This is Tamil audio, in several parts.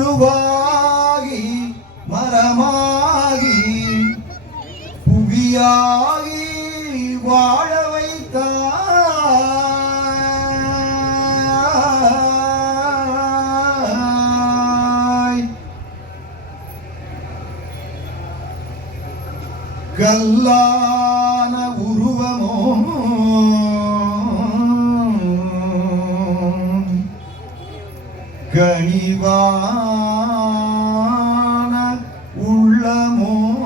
புழுவாகி மரமாகி புவியாகி வாழ வைத்தாய். கல்லான உருவமோ கனிவான உள்ளமோ?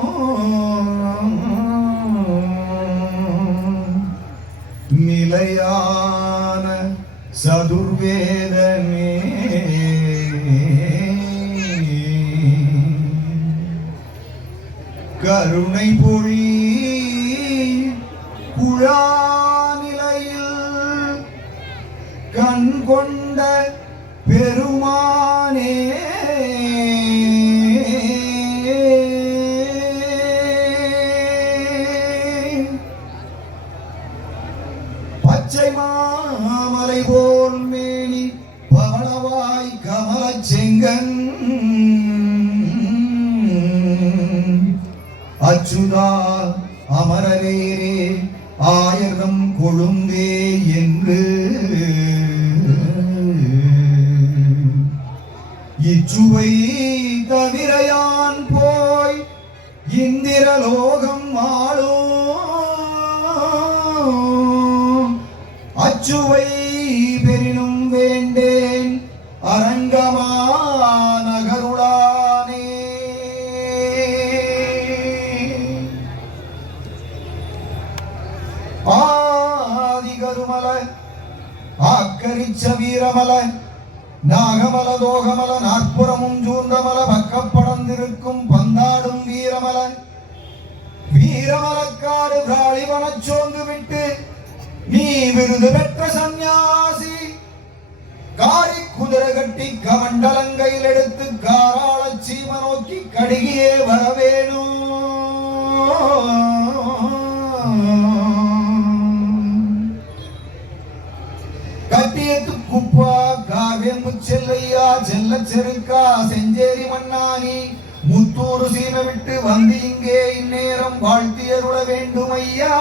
நிலையான சதுர்வேதமே. கருணை பொழி குழா நிலையில் கண் கொண்ட பெருமானே. பச்சை மாமலை போல் மேனி பவளவாய் கமலச் செங்கன். அச்சுதா அமரரேரே ஆயிரம் கொழுந்தே என்று இச்சுவை தவிரையான் போய் இந்திரலோகம் ஆளும். அச்சுவை பெரினும் வேண்டேன் அரங்கமா நகருளானே. ஆதிகருமல ஆக்கரிச்ச வீரமல நாகமல தோகமல நாற்புறமும் சூழ்ந்தமல பக்கப்படந்திருக்கும் பந்தாடும் வீரமல வீரமலக்காடு பிராளிவனச் சோந்து விட்டு நீ விருது பெற்ற சந்நியாசி. காரி குதிரை கட்டி கமண்டலங்கையில் எடுத்து காராள சீம நோக்கி கடுகியே வரவேணும். கட்டியத்து குப்பா காவேம்பு செல்லையா செல்ல செருக்கா செஞ்சேரி மன்னானி முத்தூரு சீமை விட்டு வந்து இங்கே இந்நேரம் வாழ்த்தியருள வேண்டும் ஐயா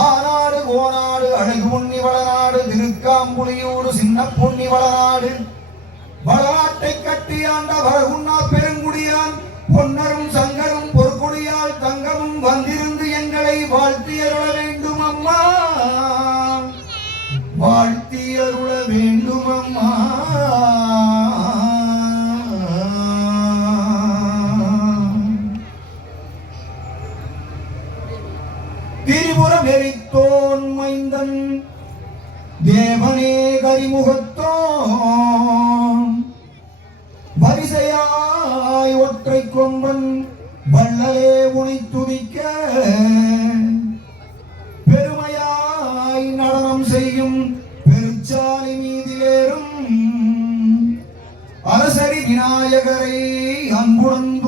ஆனாடு கோனாடு அழகு பொன்னி வளநாடு திருக்காம்புலியூடு சின்ன பொன்னி வளநாடு. வளநாட்டை கட்டியாண்ட ஆண்ட வரகுண்ணா பெருங்குடியான் தேவனே கரிமுகத்தோம். வரிசையாய் ஒற்றை கொம்பன் வள்ளலே உனை துதிக்க. பெருமையாய் நடனம் செய்யும் பெருச்சாலை மீதிலேறும். அரசரி விநாயகரை அன்புடன்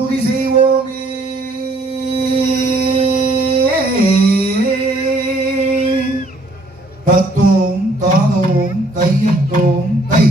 தத்துவம் தானவும் கையத்தோம் கை.